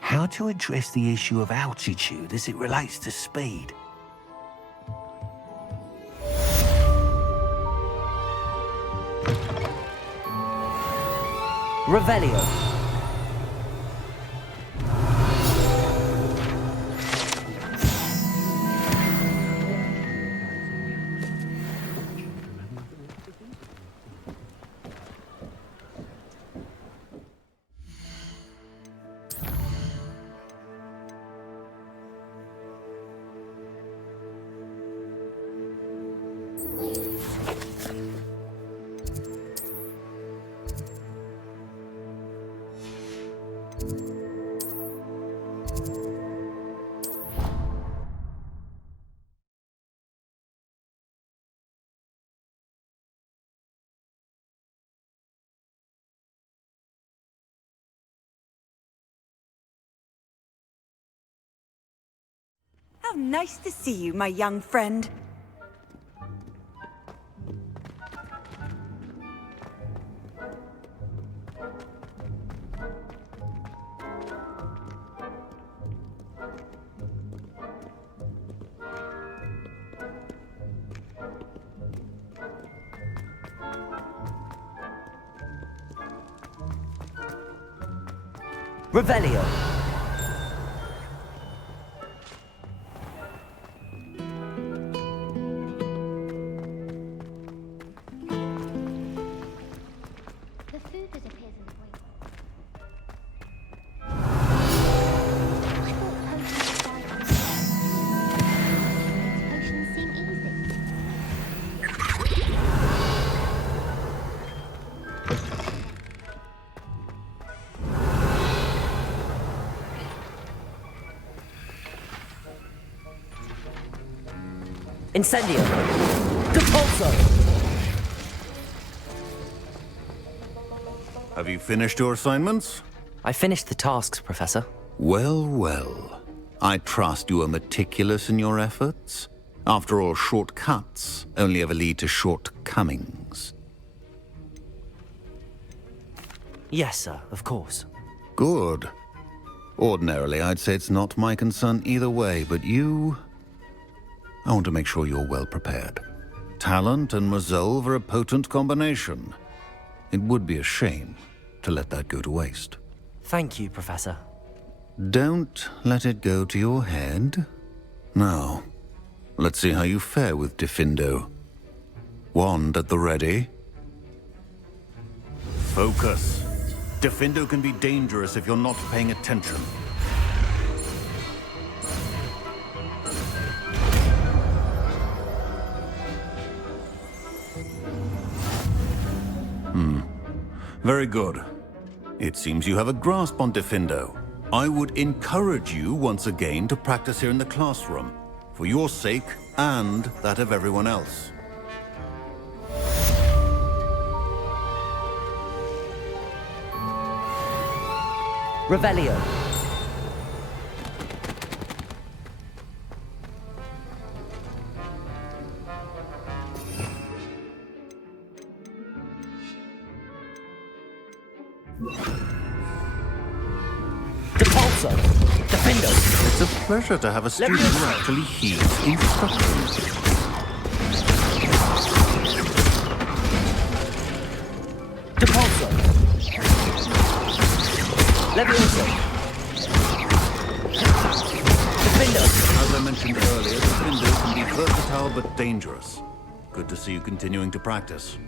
How to address the issue of altitude as it relates to speed? Revelio. How nice to see you, my young friend. Revelio. The food that appears in the way. Potions seem easy. Incendio. Depulso. Have you finished your assignments? I finished the tasks, Professor. Well, well. I trust you are meticulous in your efforts. After all, shortcuts only ever lead to shortcomings. Yes, sir, of course. Good. Ordinarily, I'd say it's not my concern either way, but you... I want to make sure you're well prepared. Talent and resolve are a potent combination. It would be a shame to let that go to waste. Thank you, Professor. Don't let it go to your head. Now, let's see how you fare with Diffindo. Wand at the ready. Focus. Diffindo can be dangerous if you're not paying attention. Very good. It seems you have a grasp on Diffindo. I would encourage you once again to practice here in the classroom, for your sake and that of everyone else. Revelio. Depulso. Diffindo. It's a pleasure to have a student who actually heeds instructions. Depulso. Levioso. Diffindo. As I mentioned earlier, Diffindo can be versatile but dangerous. Good to see you continuing to practice.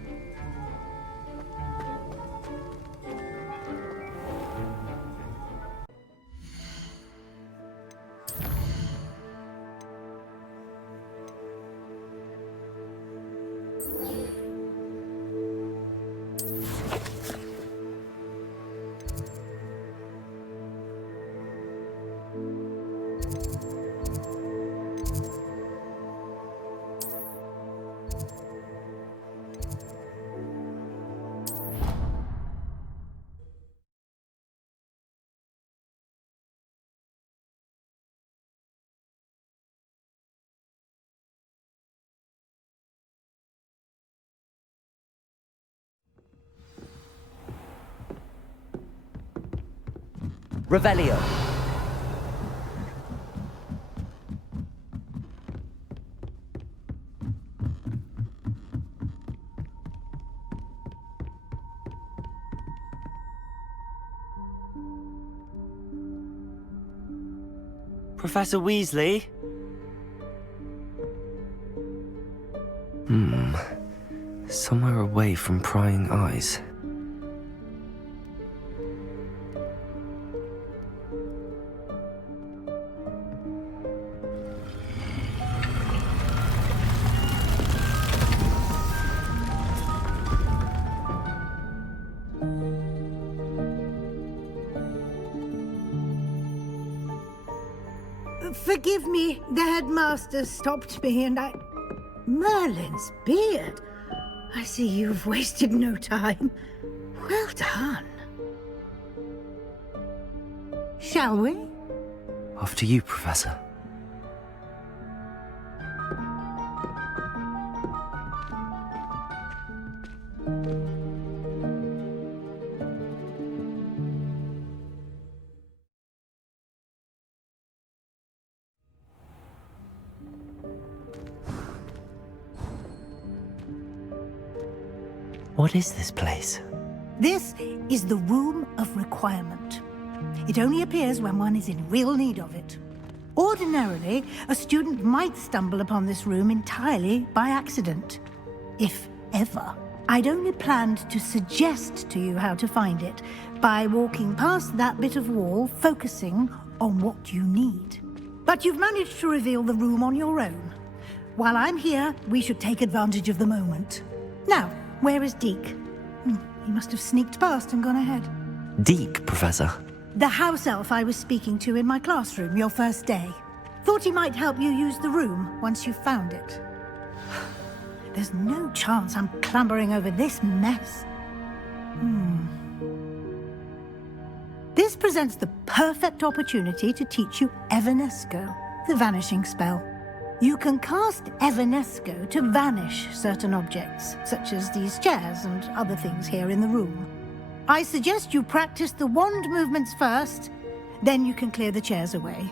Revelio. Professor Weasley? Somewhere away from prying eyes. Forgive me, the headmaster stopped me and I... Merlin's beard. I see you've wasted no time. Well done. Shall we? Off to you, Professor. What is this place? This is the Room of Requirement. It only appears when one is in real need of it. Ordinarily, a student might stumble upon this room entirely by accident. If ever. I'd only planned to suggest to you how to find it by walking past that bit of wall, focusing on what you need. But you've managed to reveal the room on your own. While I'm here, we should take advantage of the moment. Now, where is Deke? He must have sneaked past and gone ahead. Deke, Professor. The house elf I was speaking to in my classroom your first day. Thought he might help you use the room once you found it. There's no chance I'm clambering over this mess. This presents the perfect opportunity to teach you Evanesco, the vanishing spell. You can cast Evanesco to vanish certain objects, such as these chairs and other things here in the room. I suggest you practice the wand movements first, then you can clear the chairs away.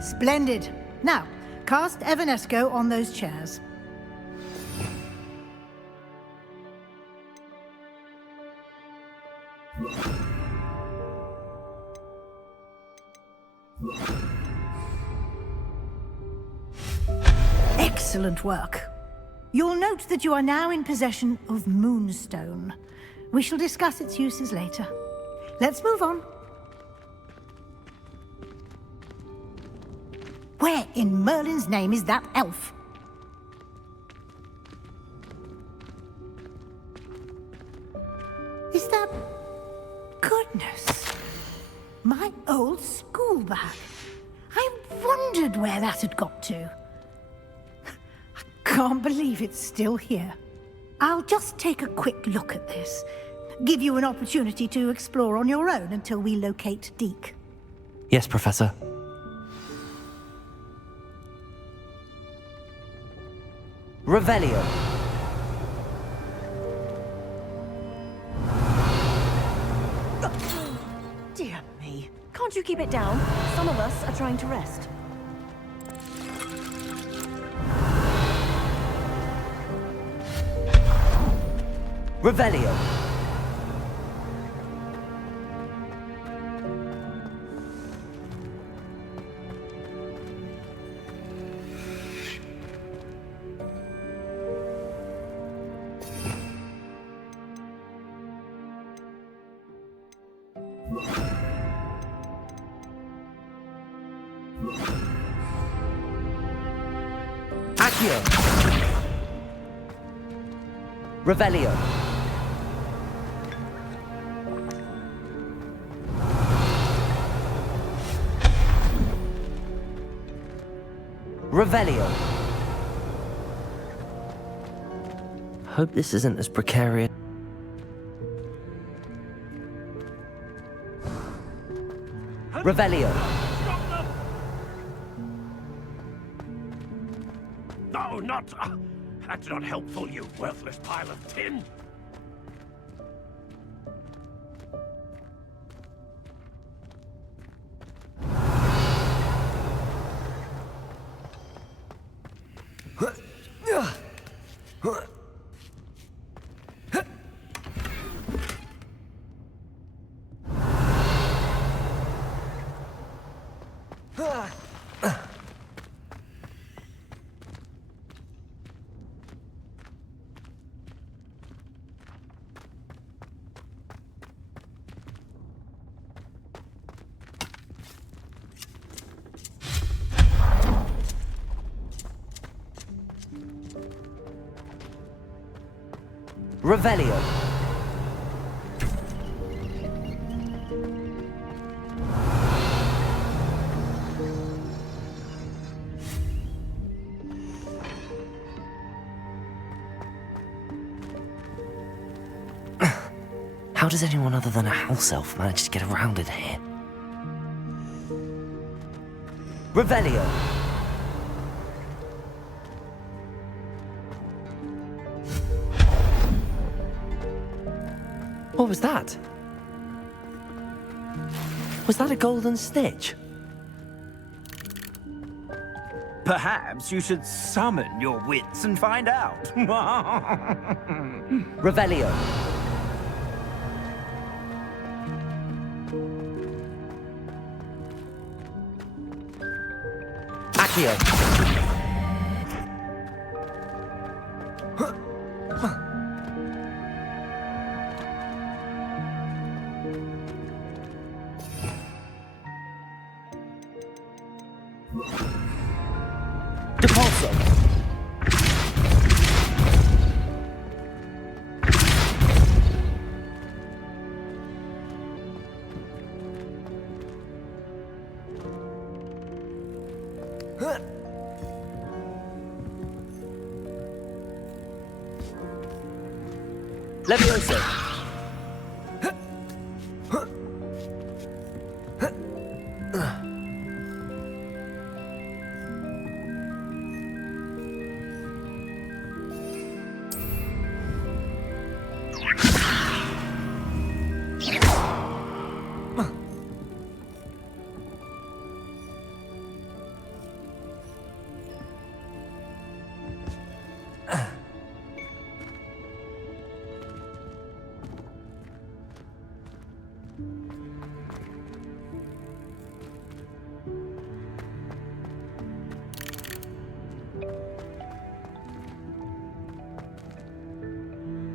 Splendid. Now, cast Evanesco on those chairs. Excellent work. You'll note that you are now in possession of Moonstone. We shall discuss its uses later. Let's move on. Where in Merlin's name is that elf? Is that... Goodness. My old school bag. I wondered where that had got to. I can't believe it's still here. I'll just take a quick look at this. Give you an opportunity to explore on your own until we locate Deke. Yes, Professor. Revelio. Dear me. Can't you keep it down? Some of us are trying to rest. Revelio. Accio. Revelio. Revelio. Hope this isn't as precarious. Revelio. No, not... that's not helpful, you worthless pile of tin! Revelio. How does anyone other than a house elf manage to get around in here? Revelio. What was that? Was that a golden snitch? Perhaps you should summon your wits and find out. Revelio. Accio. Depulso. Levioso.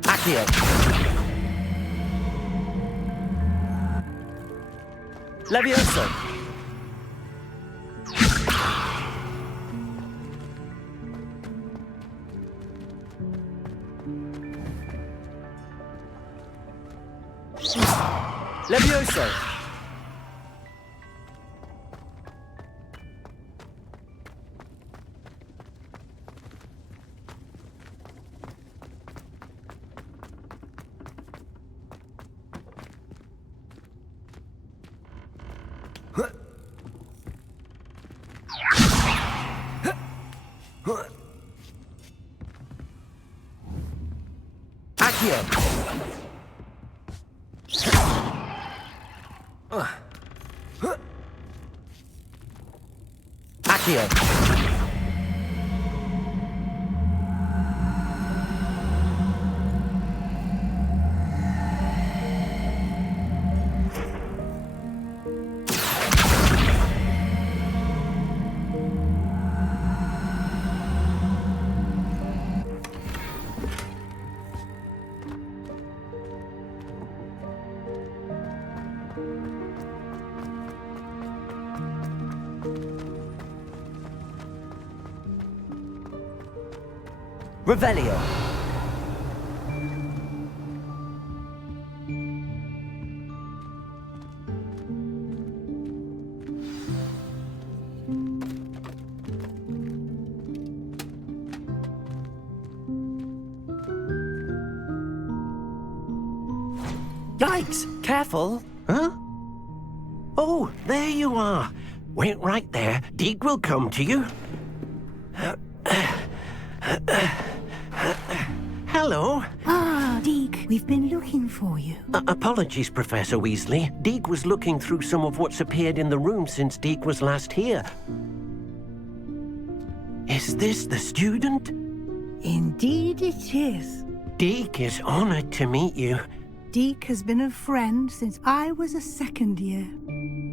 Accio. Levioso. Levioso. Accio. Accio. Revelio. Yikes! Careful! Huh? Oh, there you are. Wait right there. Deke will come to you. Hello. Ah, Deke, we've been looking for you. Apologies, Professor Weasley. Deke was looking through some of what's appeared in the room since Deke was last here. Is this the student? Indeed it is. Deke is honored to meet you. Deke has been a friend since I was a second year.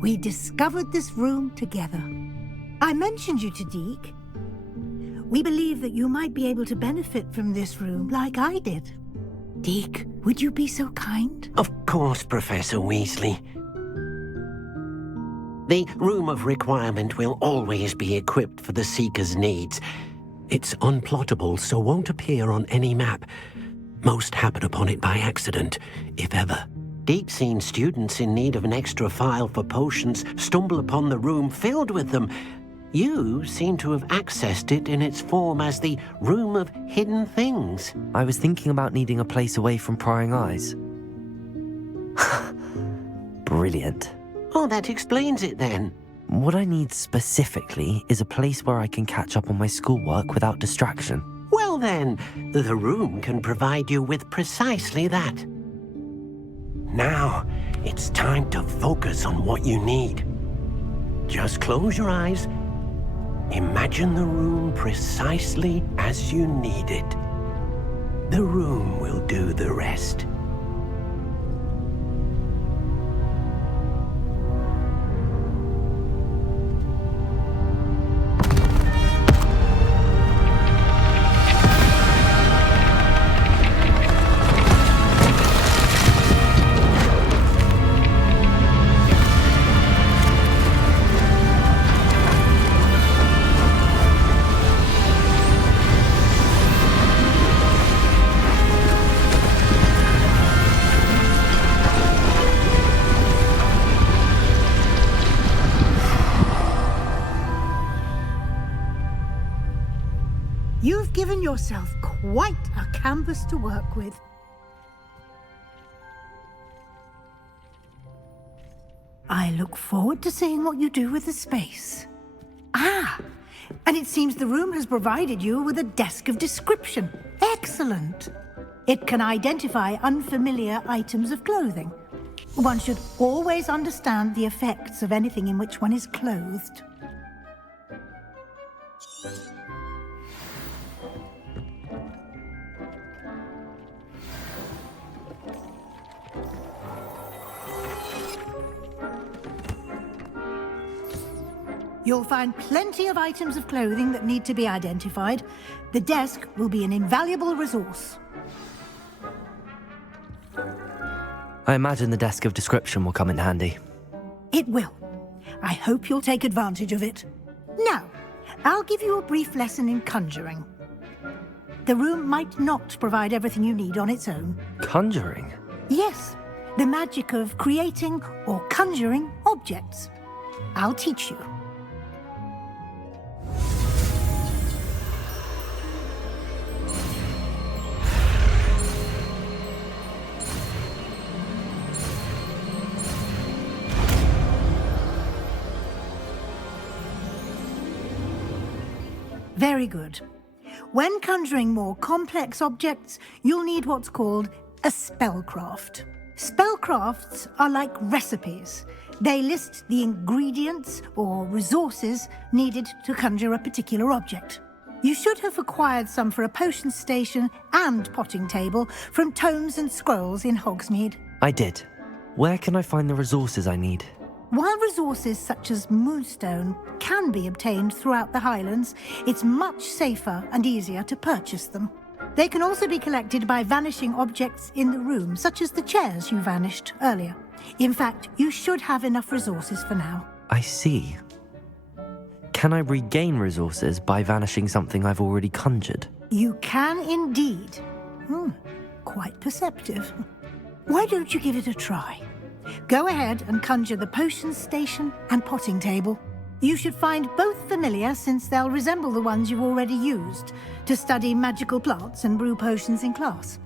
We discovered this room together. I mentioned you to Deke. We believe that you might be able to benefit from this room like I did. Deke, would you be so kind? Of course, Professor Weasley. The Room of Requirement will always be equipped for the Seeker's needs. It's unplottable, so won't appear on any map. Most happen upon it by accident, if ever. Deke's seen students in need of an extra file for potions stumble upon the room filled with them. You seem to have accessed it in its form as the Room of Hidden Things. I was thinking about needing a place away from prying eyes. Brilliant. Oh, that explains it then. What I need specifically is a place where I can catch up on my schoolwork without distraction. Well then, the room can provide you with precisely that. Now, it's time to focus on what you need. Just close your eyes. Imagine the room precisely as you need it. The room will do the rest. You've given yourself quite a canvas to work with. I look forward to seeing what you do with the space. Ah, and it seems the room has provided you with a desk of description. Excellent. It can identify unfamiliar items of clothing. One should always understand the effects of anything in which one is clothed. You'll find plenty of items of clothing that need to be identified. The desk will be an invaluable resource. I imagine the desk of description will come in handy. It will. I hope you'll take advantage of it. Now, I'll give you a brief lesson in conjuring. The room might not provide everything you need on its own. Conjuring? Yes, the magic of creating or conjuring objects. I'll teach you. Very good. When conjuring more complex objects, you'll need what's called a spellcraft. Spellcrafts are like recipes. They list the ingredients or resources needed to conjure a particular object. You should have acquired some for a potion station and potting table from tomes and scrolls in Hogsmeade. I did. Where can I find the resources I need? While resources such as moonstone can be obtained throughout the Highlands, it's much safer and easier to purchase them. They can also be collected by vanishing objects in the room, such as the chairs you vanished earlier. In fact, you should have enough resources for now. I see. Can I regain resources by vanishing something I've already conjured? You can indeed. Quite perceptive. Why don't you give it a try? Go ahead and conjure the potion station and potting table. You should find both familiar, since they'll resemble the ones you've already used to study magical plants and brew potions in class.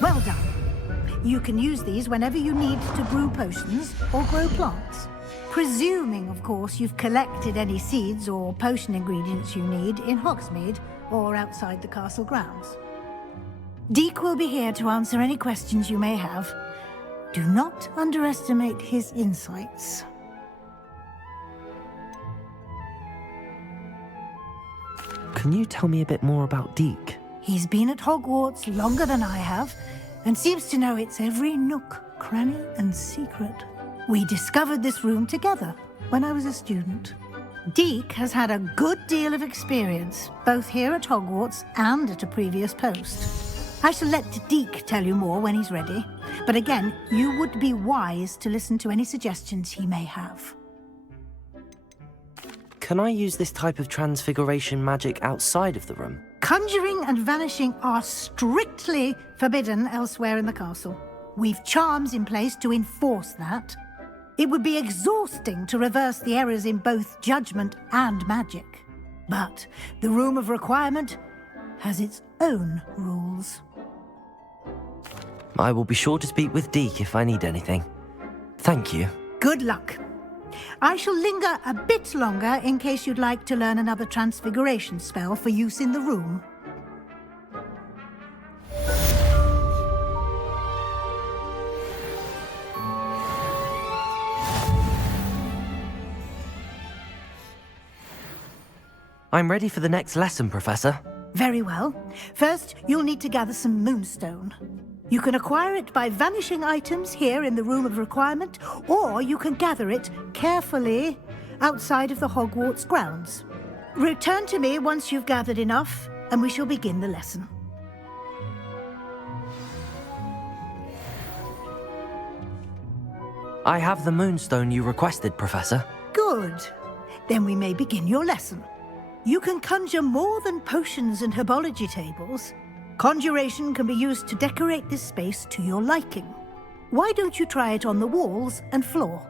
Well done. You can use these whenever you need to brew potions or grow plants. Presuming, of course, you've collected any seeds or potion ingredients you need in Hogsmeade or outside the castle grounds. Deek will be here to answer any questions you may have. Do not underestimate his insights. Can you tell me a bit more about Deek? He's been at Hogwarts longer than I have, and seems to know its every nook, cranny, and secret. We discovered this room together when I was a student. Deek has had a good deal of experience, both here at Hogwarts and at a previous post. I shall let Deek tell you more when he's ready, but again, you would be wise to listen to any suggestions he may have. Can I use this type of transfiguration magic outside of the room? Conjuring and vanishing are strictly forbidden elsewhere in the castle. We've charms in place to enforce that. It would be exhausting to reverse the errors in both judgment and magic. But the Room of Requirement has its own rules. I will be sure to speak with Deek if I need anything. Thank you. Good luck. I shall linger a bit longer in case you'd like to learn another transfiguration spell for use in the room. I'm ready for the next lesson, Professor. Very well. First, you'll need to gather some moonstone. You can acquire it by vanishing items here in the Room of Requirement, or you can gather it carefully outside of the Hogwarts grounds. Return to me once you've gathered enough, and we shall begin the lesson. I have the moonstone you requested, Professor. Good. Then we may begin your lesson. You can conjure more than potions and herbology tables. Conjuration can be used to decorate this space to your liking. Why don't you try it on the walls and floor?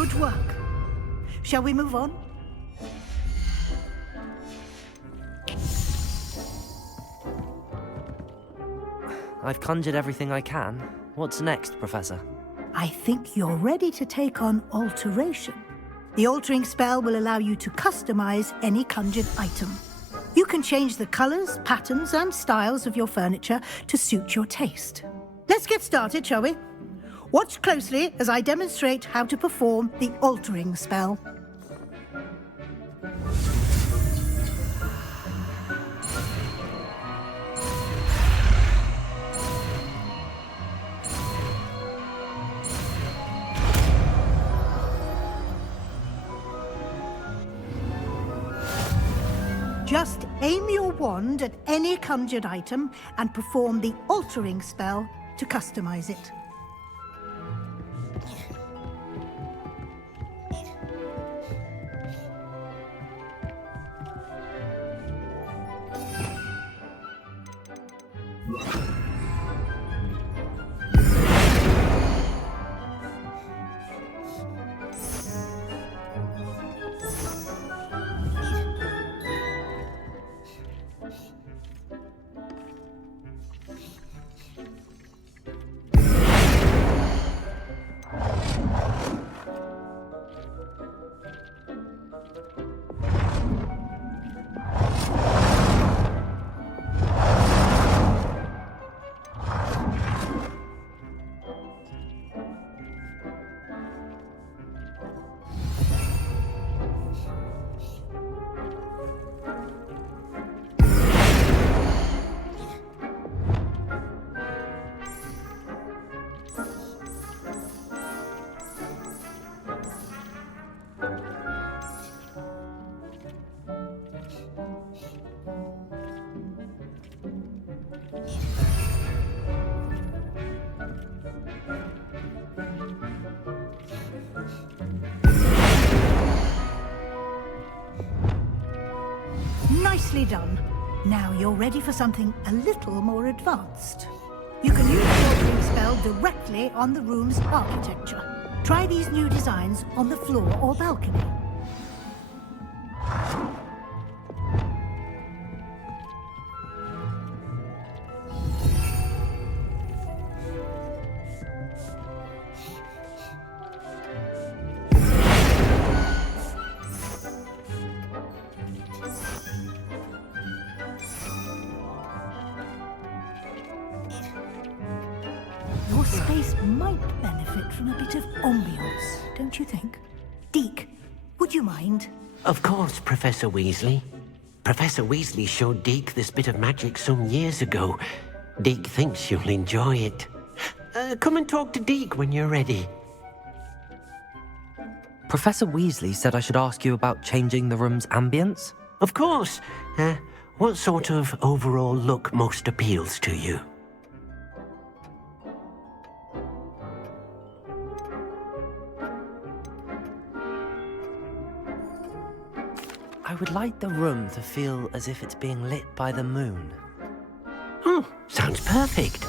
Good work. Shall we move on? I've conjured everything I can. What's next, Professor? I think you're ready to take on alteration. The altering spell will allow you to customize any conjured item. You can change the colors, patterns, and styles of your furniture to suit your taste. Let's get started, shall we? Watch closely as I demonstrate how to perform the altering spell. Just aim your wand at any conjured item and perform the altering spell to customize it. Nicely done. Now you're ready for something a little more advanced. You can use the altering spell directly on the room's architecture. Try these new designs on the floor or balcony. Your space might benefit from a bit of ambiance, don't you think? Deke, would you mind? Of course, Professor Weasley. Professor Weasley showed Deke this bit of magic some years ago. Deke thinks you'll enjoy it. Come and talk to Deke when you're ready. Professor Weasley said I should ask you about changing the room's ambience? Of course. What sort of overall look most appeals to you? I would like the room to feel as if it's being lit by the moon. Oh, sounds perfect.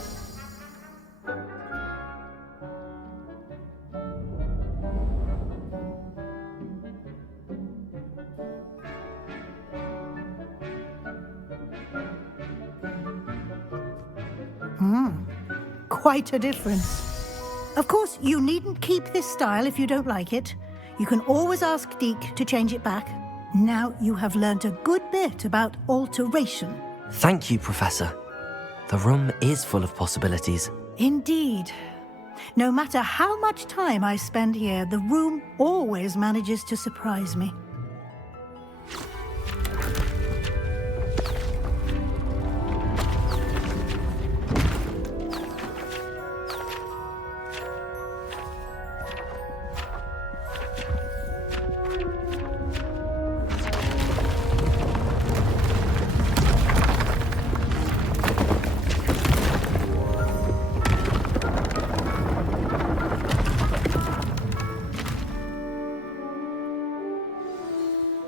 Quite a difference. Of course, you needn't keep this style if you don't like it. You can always ask Deke to change it back. Now you have learnt a good bit about alteration. Thank you, Professor. The room is full of possibilities. Indeed. No matter how much time I spend here, the room always manages to surprise me.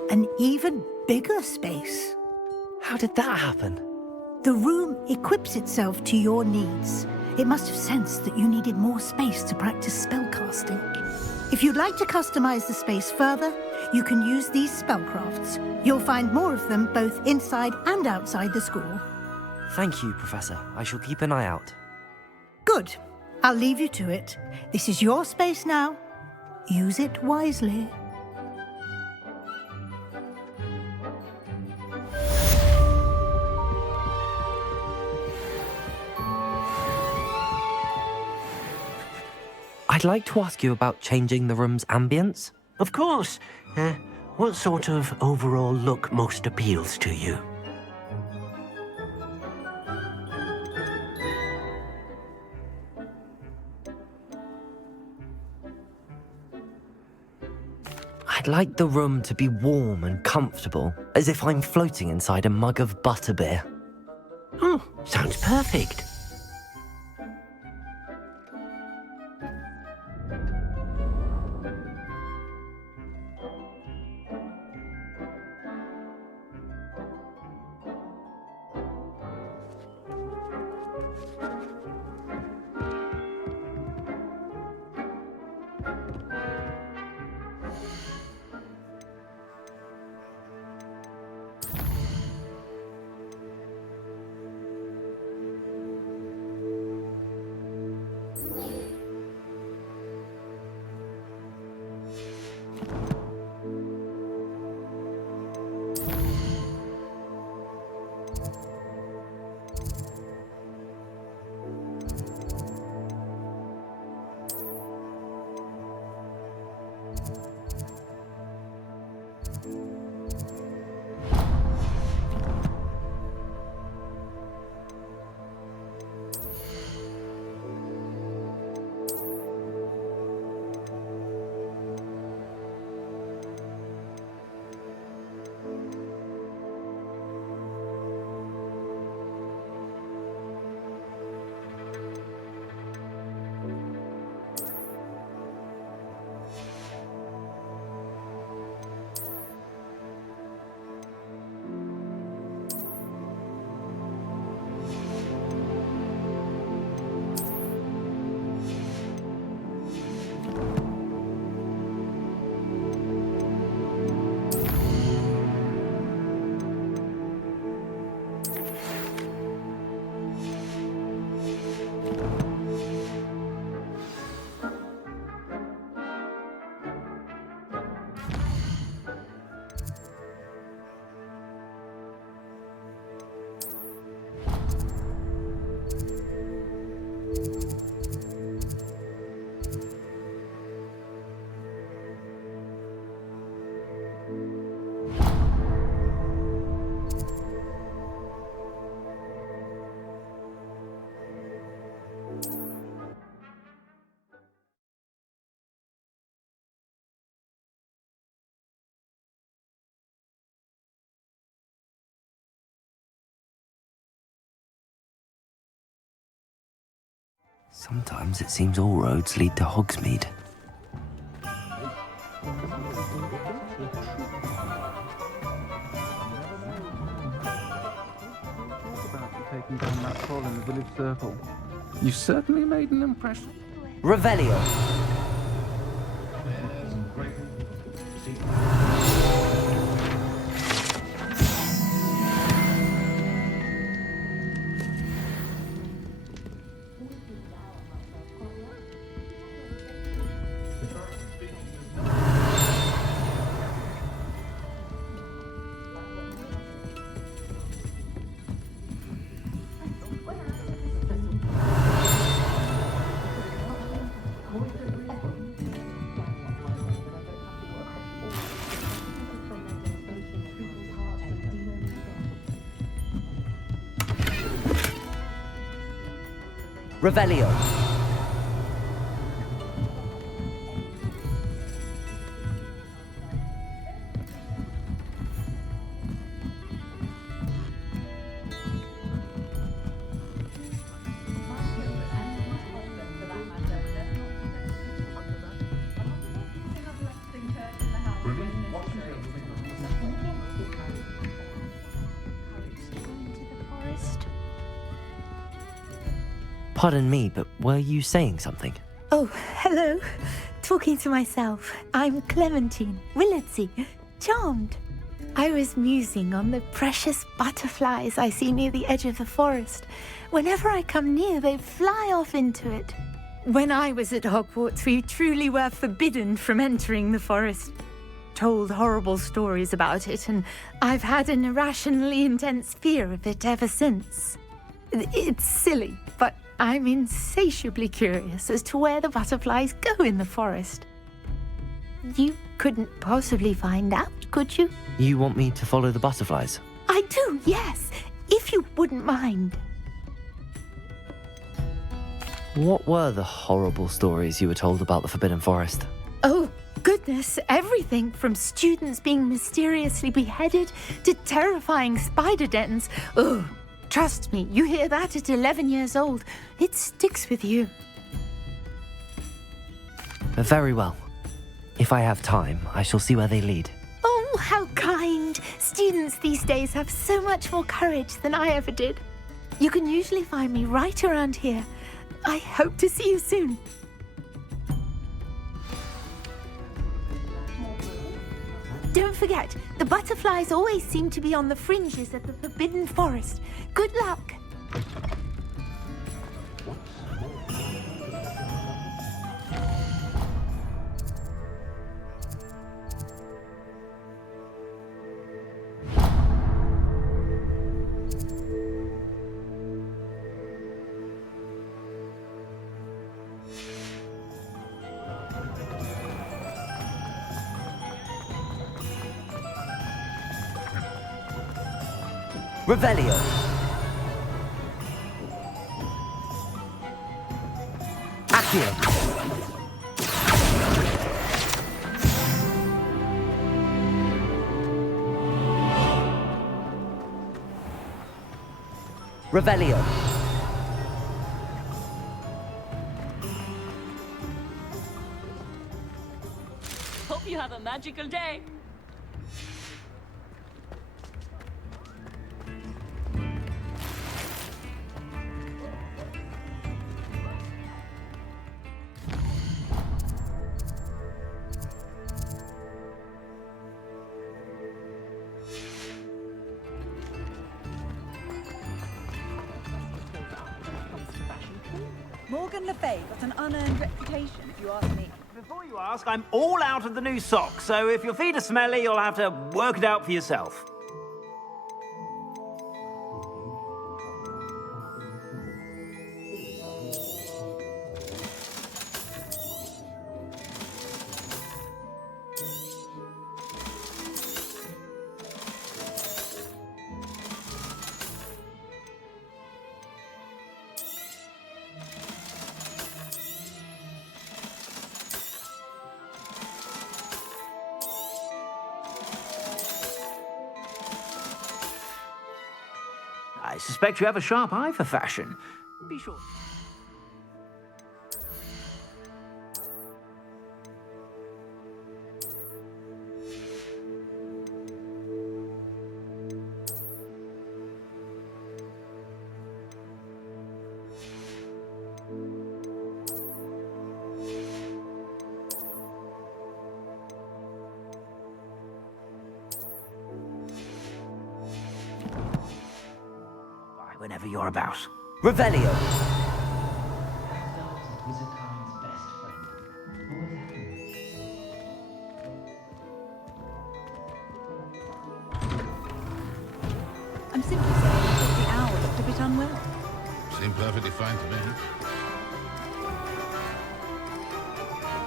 An even bigger space. How did that happen? The room equips itself to your needs. It must have sensed that you needed more space to practice spellcasting. If you'd like to customize the space further, you can use these spellcrafts. You'll find more of them both inside and outside the school. Thank you, Professor. I shall keep an eye out. Good. I'll leave you to it. This is your space now. Use it wisely. I'd like to ask you about changing the room's ambience. Of course. What sort of overall look most appeals to you? I'd like the room to be warm and comfortable, as if I'm floating inside a mug of butterbeer. Oh, sounds perfect. Sometimes it seems all roads lead to Hogsmeade. Taking down that troll in the village circle. You certainly made an impression. Revelio. Revelio. Pardon me, but were you saying something? Oh, hello. talking to myself. I'm Clementine, Willardsey, charmed. I was musing on the precious butterflies I see near the edge of the forest. Whenever I come near, they fly off into it. When I was at Hogwarts, we truly were forbidden from entering the forest. Told horrible stories about it, and I've had an irrationally intense fear of it ever since. It's silly, but I'm insatiably curious as to where the butterflies go in the forest. You couldn't possibly find out, could you? You want me to follow the butterflies? I do, yes, if you wouldn't mind. What were the horrible stories you were told about the Forbidden Forest? Oh, goodness, everything from students being mysteriously beheaded to terrifying spider dens. Ugh, trust me, you hear that at 11 years old. It sticks with you. Very well. If I have time, I shall see where they lead. Oh, how kind. Students these days have so much more courage than I ever did. You can usually find me right around here. I hope to see you soon. Don't forget, the butterflies always seem to be on the fringes of the Forbidden Forest. Good luck. Revelio. Accio. Revelio. Hope you have a magical day. Morgan Le Fay got an unearned reputation, if you ask me. Before you ask, I'm all out of the new socks, so if your feet are smelly, you'll have to work it out for yourself. I suspect you have a sharp eye for fashion. Be sure. Whenever you're about. Revelio. I'm simply saying that the owl looked a bit unwell. Seemed perfectly fine to me.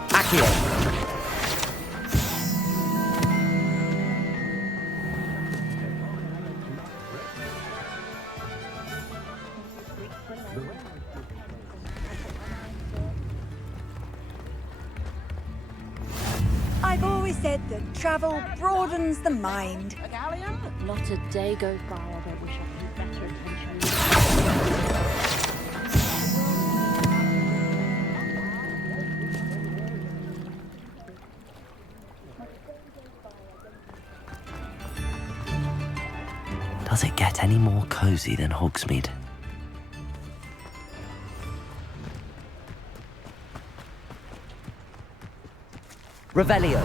Accio. I've always said that travel broadens the mind. Not a day goes by I don't wish I paid better attention. Does it get any more cozy than Hogsmeade? Revelio.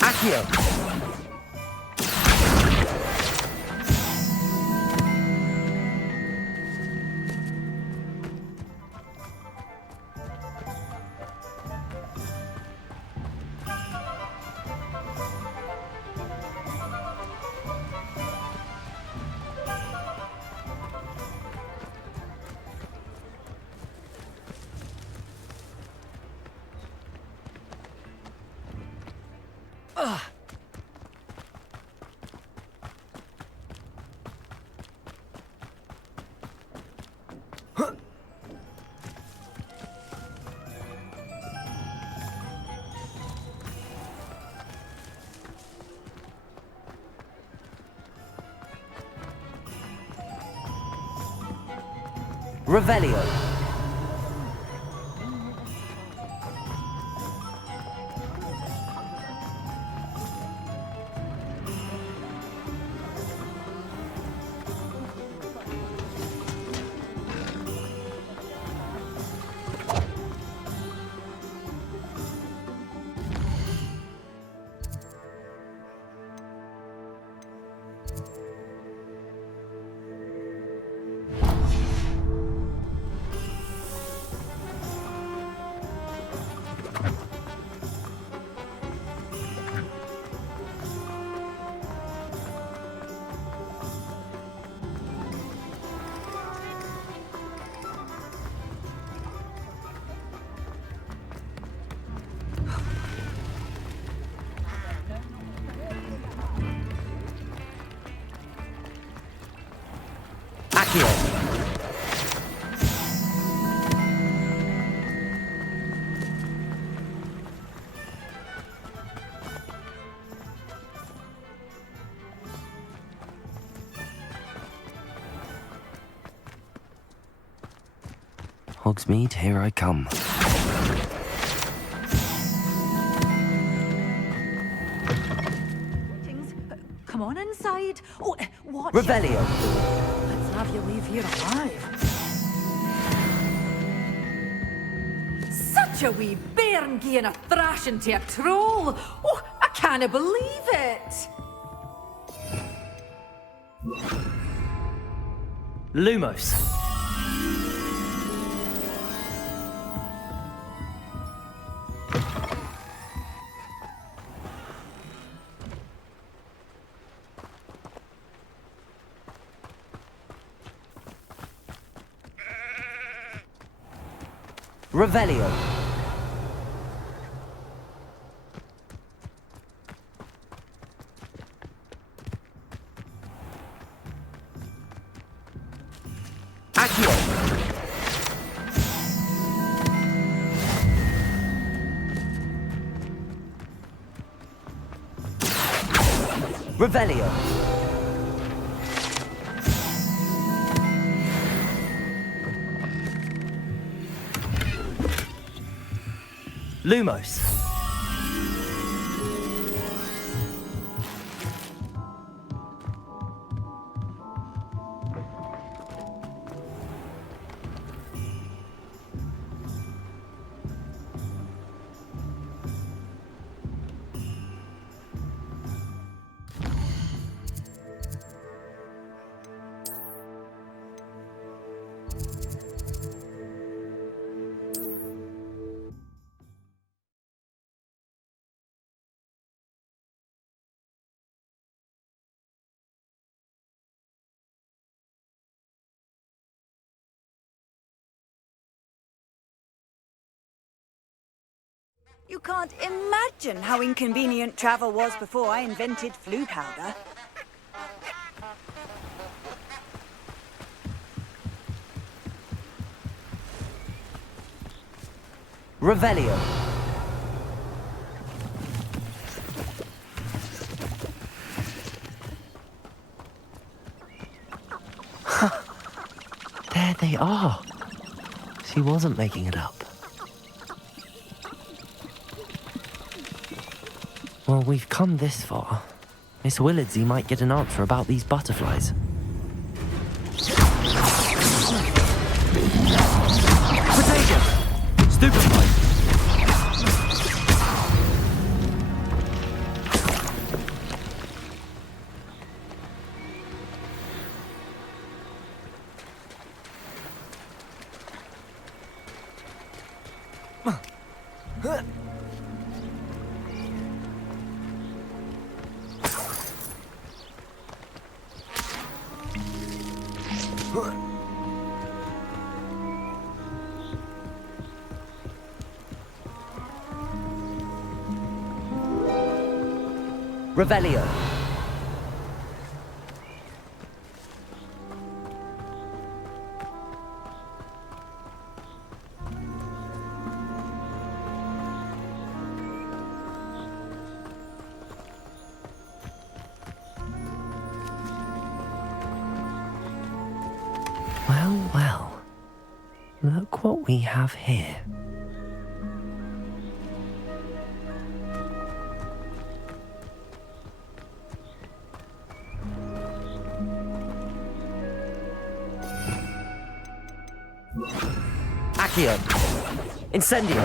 Accio. Revelio. Accio. Hogsmeade, here I come. Come on inside. Oh, watch. Revelio. Let's have you leave here alive. Such a wee bairn gieing a thrashing to a troll. Oh, I can't believe it. Lumos. Revelio. Accio. Revelio. Lumos. You can't imagine how inconvenient travel was before I invented flu powder. Revelio. There they are. She wasn't making it up. Well, we've come this far. Miss Willardsey might get an answer about these butterflies. Potato! Stupefied. Revelio. Well, well. Look what we have here. Accio. Incendio.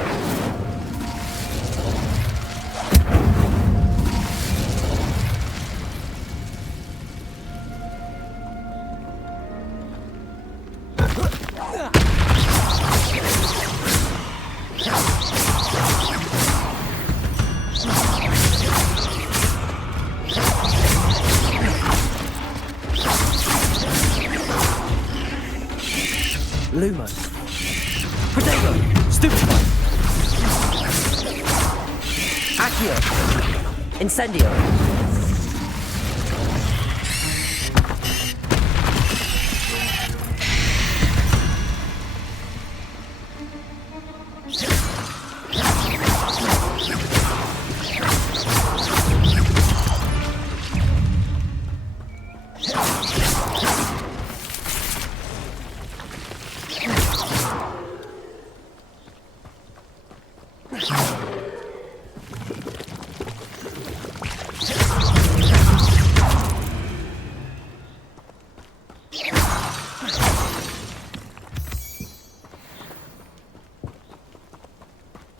Lumos. Protego! Stupefy! Accio! Incendio!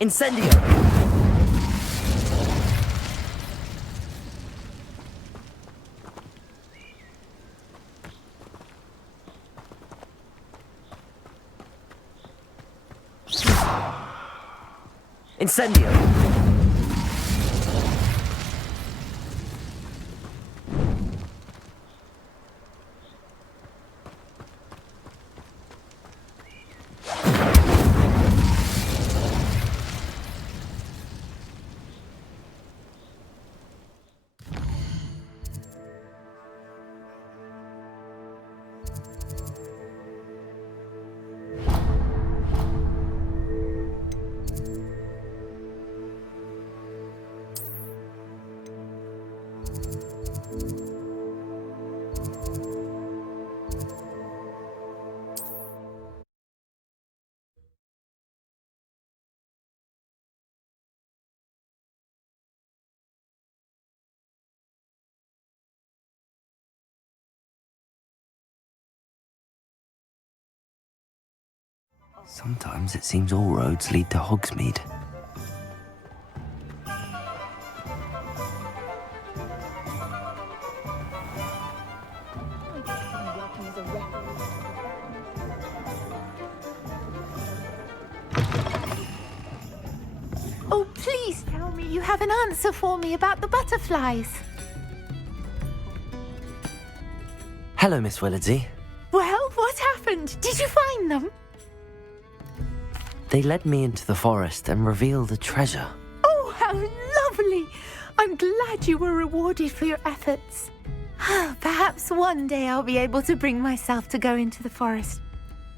Incendio! Incendio! Sometimes it seems all roads lead to Hogsmeade. Oh, please tell me you have an answer for me about the butterflies. Hello, Miss Willardsey. Well, what happened? Did you find them? They led me into the forest and revealed a treasure. Oh, how lovely! I'm glad you were rewarded for your efforts. Perhaps one day I'll be able to bring myself to go into the forest.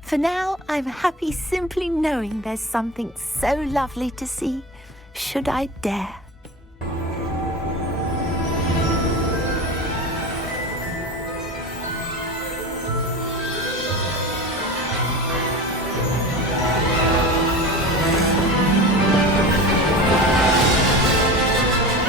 For now, I'm happy simply knowing there's something so lovely to see, should I dare.